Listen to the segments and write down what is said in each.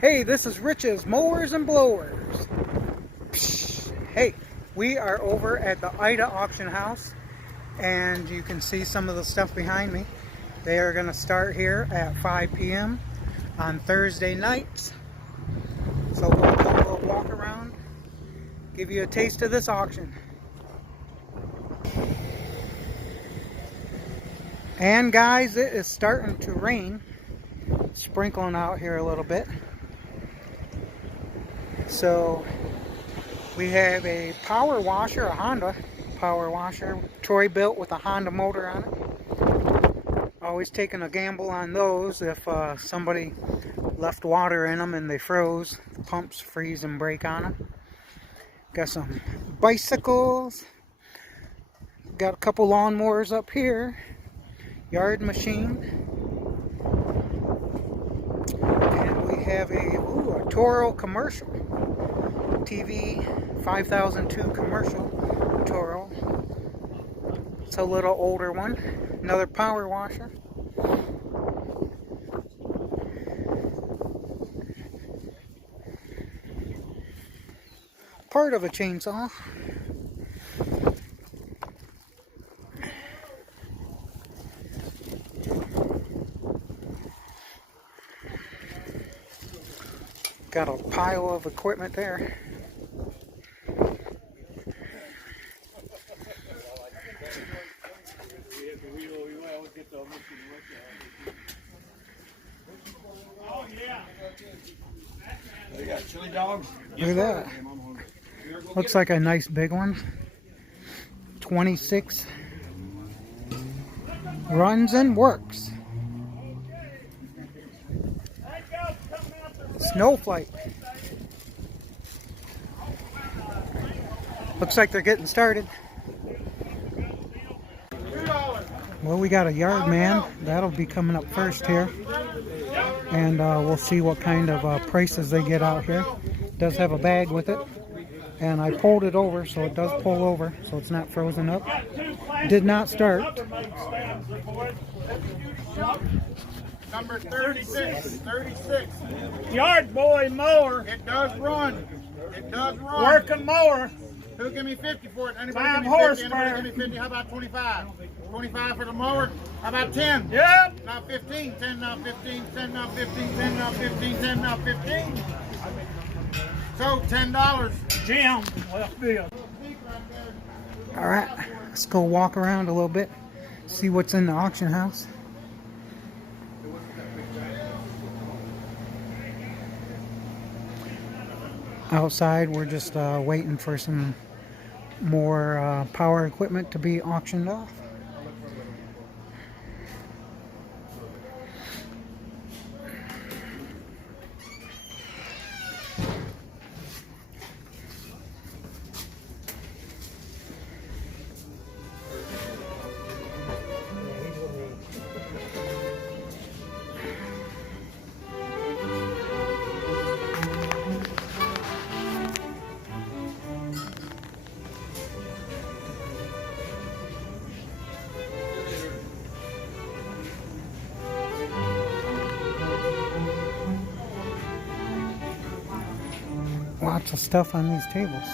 Hey, this is Rich's Mowers and Blowers. Hey, we are over at the Ida auction house, and you can see some of the stuff behind me. They are going to start here at 5 p.m. on Thursday nights. So we'll do a little walk around, give you a taste of this auction. And guys, it is starting to rain, sprinkling out here a little bit. So we have a power washer, a Honda power washer, Troy built with a Honda motor on it. Always taking a gamble on those. If somebody left water in them and they froze, the pumps freeze and break on them. Got some bicycles. Got a couple lawnmowers up here. Yard machine. And we have a Toro commercial. TV5002 commercial Toro. It's a little older one. Another power washer. Part of a chainsaw. Got a pile of equipment there. They got chili dogs. Look at that. Looks like a nice big one. 26 runs and works. Snowflake. Looks like they're getting started. Well, we got a yard man. That'll be coming up first here. And we'll see what kind of prices they get out here. It does have a bag with it. And I pulled it over, so it does pull over, so it's not frozen up. Did not start. Number 36. Yard boy mower. It does run. It does run. Working mower. Who give me 50 for it? Anybody 5 give me 50? horsepower. Anybody give me 50? How about 25? 25 for the mower? How about 10? Yep. Now 15. 10 now 15. 10 now 15. 10 now 15. 10 now 15. So $10. Jim, left field. Alright, let's go walk around a little bit. See what's in the auction house. Outside, we're just waiting for some more power equipment to be auctioned off. Lots of stuff on these tables.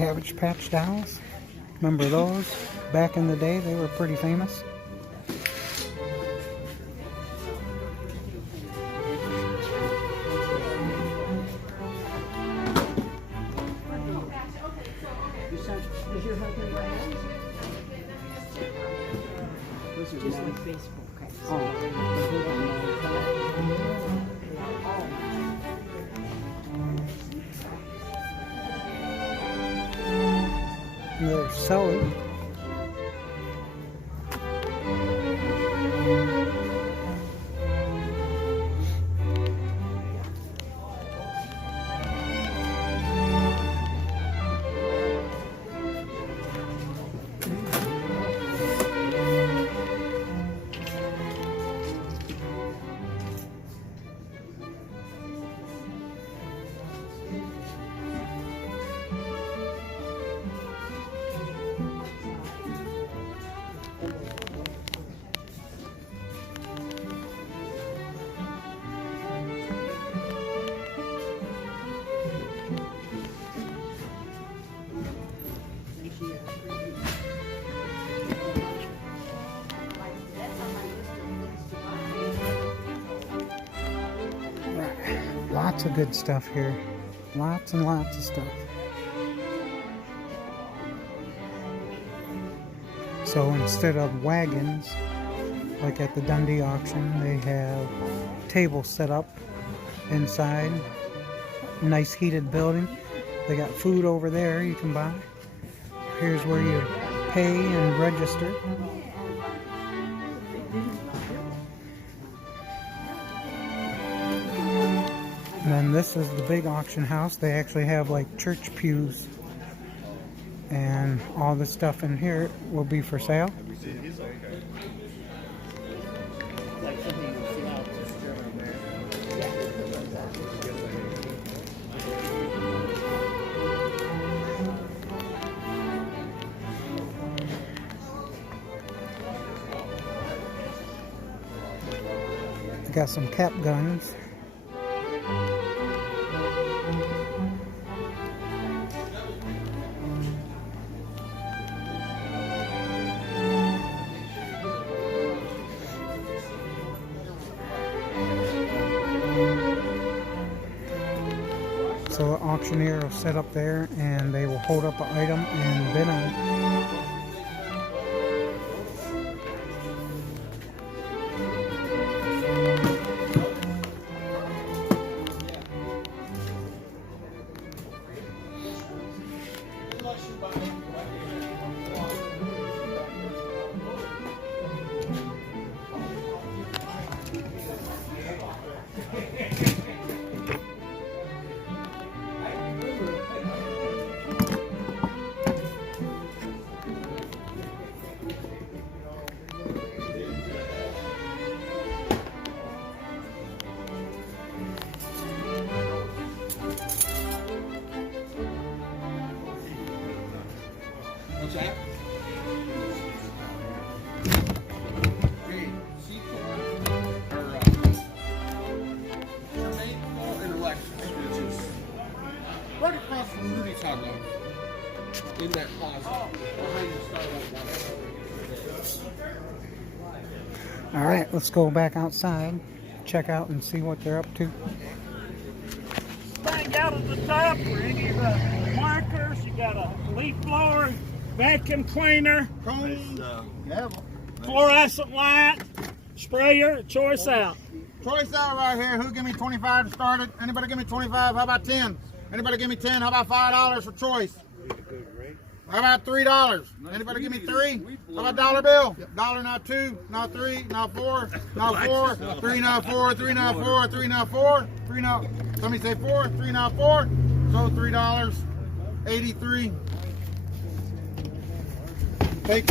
Cabbage Patch dolls. Remember those? Back in the day, they were pretty famous. They're selling. Lots of good stuff here. Lots and lots of stuff. So instead of wagons, like at the Dundee auction, they have tables set up inside. Nice heated building. They got food over there you can buy. Here's where you pay and register. And then this is the big auction house. They actually have like church pews, and all the stuff in here will be for sale. They got some cap guns. So the auctioneer will sit up there and they will hold up an item and bid on it. What's that? Right across from Rudy's Hot Dog. In that closet. Behind the Starlight. All right, let's go back outside, check out and see what they're up to. Thing out at the top for any of the markers. You got a leaf blower, vacuum cleaner, fluorescent light, sprayer, choice out. Choice out right here. Who give me 25 to start it? Anybody give me 25? How about 10? Anybody give me 10? How about $5 for choice? How about $3? Anybody give me 3? How about dollar bill? Dollar, not 2, not 3, not 4, not 4, 3, not 4, 3, not 4, 3, not 4, 3, not. Somebody say 4, 3, not 4. So $3, 83. Take.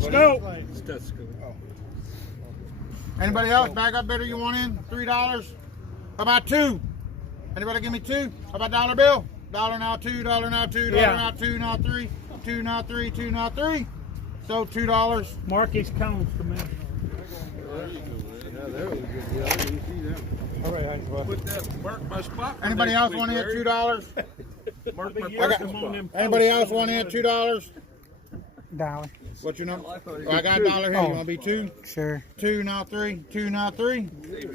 Scope. Anybody else? Back up bidder you want in? $3. How about 2? Anybody give me 2? How about dollar bill? Dollar now 2, dollar now 2, dollar now 2, now 3, 2 now 3, 2 now 3. So $2. Marky's cones for me. Put that mark my spot. Anybody else want to hit $2? Anybody else want in $2? $1. What's your number? Oh, I got $1 here. You want to be 2? Sure. 2 now 3. 2 now 3.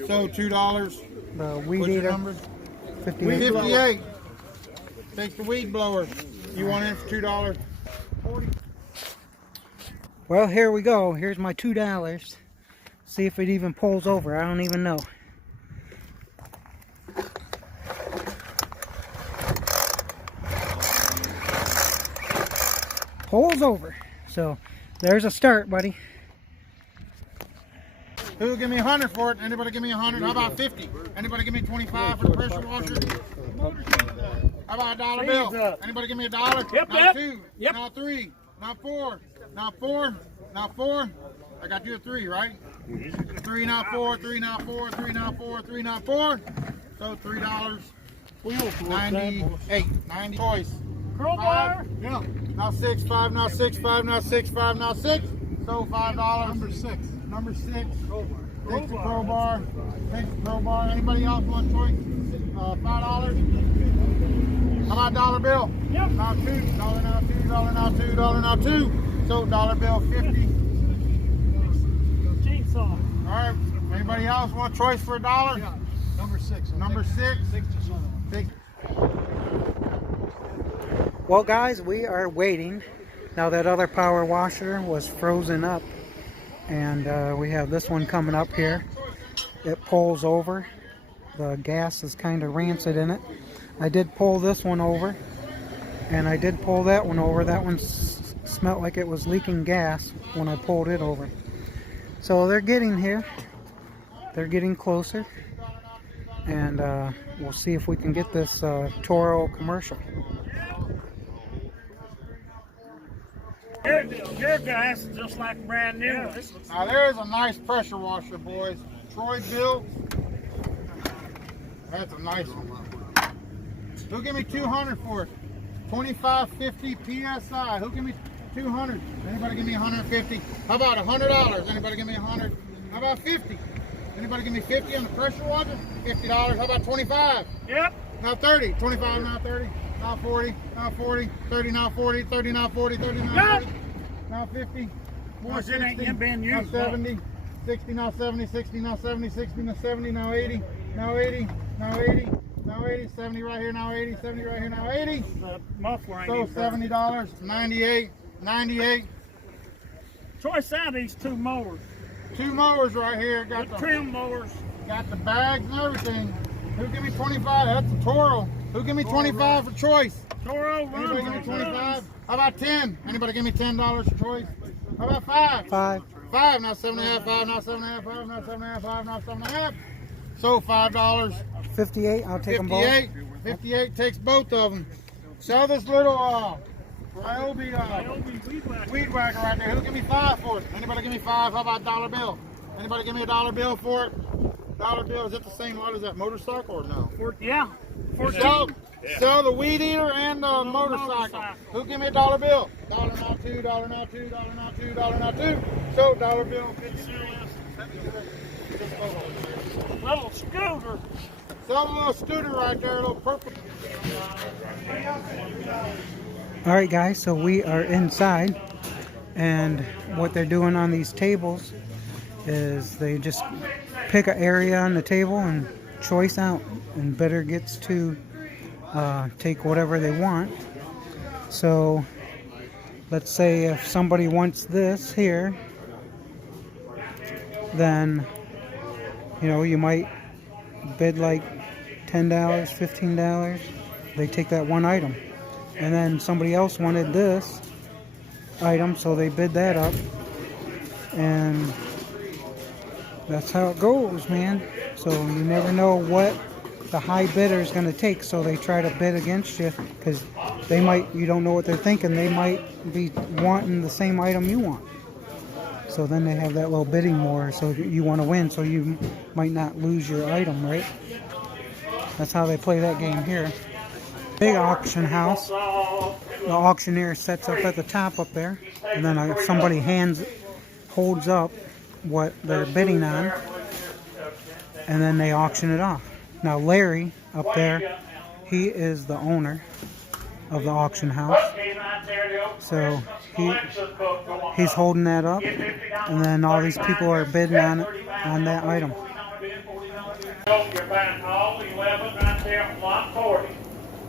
So $2. The weed What's your eater. number? 58. 58. Takes the weed blower. You want in for $2? Well, here we go. Here's my $2. See if it even pulls over. I don't even know. Pulls over. So there's a start, buddy. Who'll give me 100 for it? Anybody give me 100? How about 50? Anybody give me 25 for the pressure washer? How about $1 bill? Anybody give me $1? Yep, now yep. 2. Yep. Now 3. Now 4. Now 4. Now 4. I got you a 3, right? 3 now 4. 3 now 4. 3 now 4. 3 now 4. So $3. 98. 90 choice. Crowbar. Yeah. Now 6. 5. Now 6. 5. Now 6. 5. Now 6. So $5. Number 6. Number 6. Takes the crowbar. Takes the crowbar. Anybody else want choice? $5. How about $1 bill? Yep. Now 2. $1 now 2. $1 now 2. $1 now 2. So $1 bill 50. Chainsaw. All right. Anybody else want choice for $1? Yeah. Number 6. Number 6. 6 to 7. Well, guys, we are waiting. Now that other power washer was frozen up, and we have this one coming up here. It pulls over. The gas is kind of rancid in it. I did pull this one over, and I did pull that one over. That one smelled like it was leaking gas when I pulled it over. So they're getting here. They're getting closer, and we'll see if we can get this Toro commercial. Your gas is just like brand new. Now there's a nice pressure washer, boys. Troy built. That's a nice one. Who'll give me 200 for it? 2550 PSI. Who'll give me 200? Anybody give me 150? How about $100? Anybody give me 100? How about 50? Anybody give me 50 on the pressure washer? $50. How about 25? Yep. Now 30. 25 now 30. Now 40. Now 40. 30 now 40. 30 now 40. 30 now 40. Now 50. Boys, it ain't yet been Now used. 70. 60 now 70. 60 now 70. 60 now 70. Now 80. Now 80. Now 80. Now 80. 70 right here. Now 80. 70 right here. Now 80. The muffler ain't So even $70. 98. 98. Choice out these 2 mowers. 2 mowers right here. The Got the trim mowers. bags and everything. Who give me 25? That's a Toro. Who give me 25 for choice? Toro Anybody give me runs. 25? How about 10? Anybody give me $10 for choice? How about 5? 5. 5, now 7.5, 5, now 7.5, 5, now 7.5, 5, now 7.5. So $5. 58. I'll take them both. 58. 58 takes both of them. Sell this little Ryobi weed whacker right there. Who give me 5 for it? Anybody give me 5? How about $1 bill? Anybody give me $1 bill for it? $1 bill. Is it the same lot as that motorcycle or no? Yeah. Sell the weed eater and the motorcycle. Who give me $1 bill? $1 now 2, $1 now 2, $1 now 2, $1 now 2. So $1 bill. Little scooter. Sell the little scooter right there, a little purple. Alright guys, so we are inside, and what they're doing on these tables is they just pick an area on the table and choice out, and bidder gets to take whatever they want. So let's say if somebody wants this here, then you might bid like $10, $15. They take that one item, and then somebody else wanted this item, so they bid that up, and that's how it goes, man. So you never know what the high bidder is going to take, so they try to bid against you, because you don't know what they're thinking. They might be wanting the same item you want, so then they have that little bidding war, so you want to win, so you might not lose your item, right? That's how they play that game here. Big auction house. The auctioneer sets up at the top up there, and then somebody holds up what they're bidding on, and then they auction it off. Now Larry up there, he is the owner, of the auction house. So he's holding that up, and then all these people are bidding on it, on that item. You're buying all 11 right there, 140.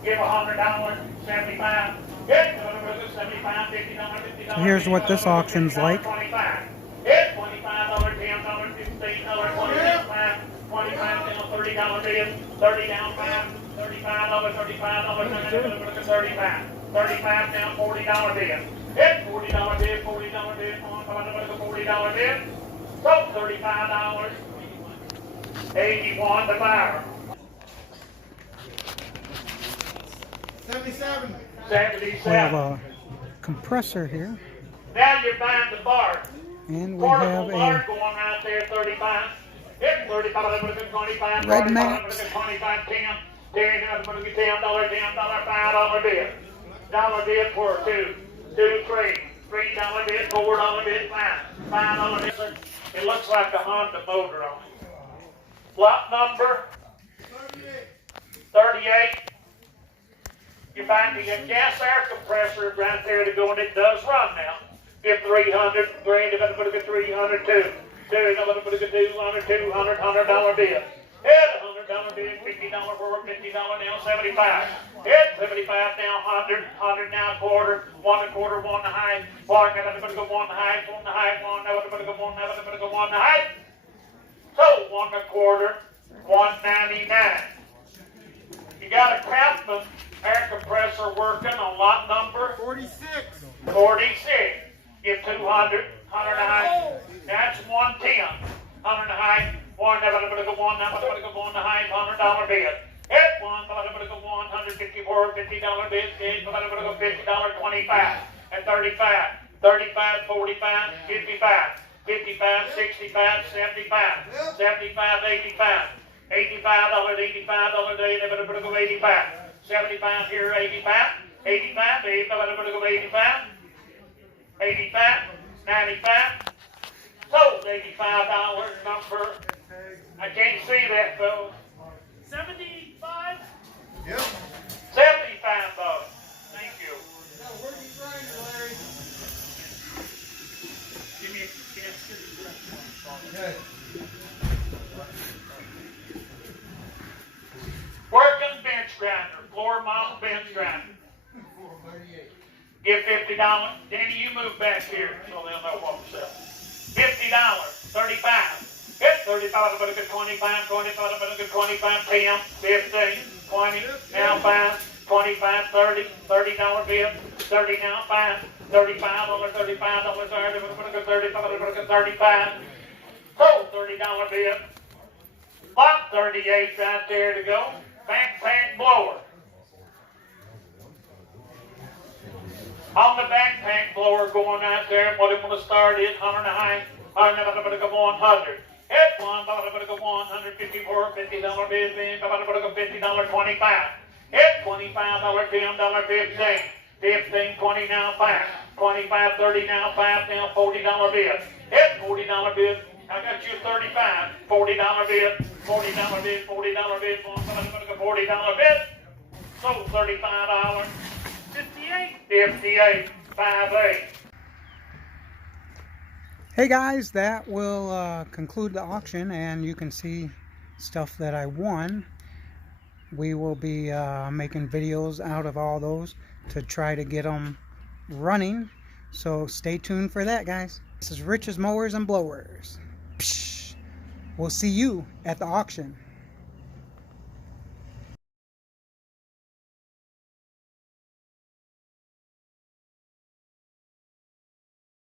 Give $100, 75. $75, $50, $50. So here's what this auction's like. $25, $10, $15, $25, $30 bid, 30 down, $35, $35 down, $40 bid. $40 bid, $40 bid, $40 bid. So $35. 81 the buyer. 77. We have 77. a compressor here, Now you're buying the bar. and we have Portable bar a going right there, 35. Hit 35, 25, RedMax. 25, 10, $10, $5 bid. Dollar bid for $2, $3 bid, $4 bid, $5 bid. It looks like a Honda motor on it. Lot number 38. You find the gas air compressor right there to go, and it does run now. Give 300, 300, $200, $200 bid. Hit $100 bid, $50 for $50 now, 75. Hit 75 now, 100 now, quarter, one and a half. One, everybody go one and a half, one and a half. So 1 1/4, 199. You got a Craftsman air compressor working on lot number 46. 46. Give 200, 100 and a half. That's 110. 100 and a half. One, everybody go one and a half, $100 bid. Hit one, everybody go $154, $50 bid. Everybody go $50, 25 and 35, 35, 45, 55. 55, 65, 75, 75, 85, $85, everybody go 85, 75 here, 85, 85, everybody go 85, 85, 95, sold $85 number. I can't see that though. 75? Yep. $75. Thank you. Now, where are you grinding, Larry? Give me a chance to Okay. working bench grinder, floor mount bench grinder. 438. Give $50. Danny, you move back here so they'll know what to sell. $50, 35. Hit 35, but a good 25, 25, but a good 25, 10, 15, 20, now 5, 25, 30, $30 bid, 30 now 5, $35, $35, but a good 35, but a good 35. So $30 bid. Lot 38 right there to go. Backpack blower. On the backpack blower going out there, what I'm going to start is 100 and a half, 100. Hit one, $154, $50 bid, $50, 25. Hit $25, $10, 15. 15, 20 now 5. 25, 30 now 5, now $40 bid. Hit $40 bid. I got you 35, $40 bid, $40 bid, $40 bid, $40 bid. Sold $35. 58. 58. 58. Hey guys, that will conclude the auction, and you can see stuff that I won. We will be making videos out of all those to try to get them running, so stay tuned for that, guys. This is Rich's Mowers and Blowers. We'll see you at the auction.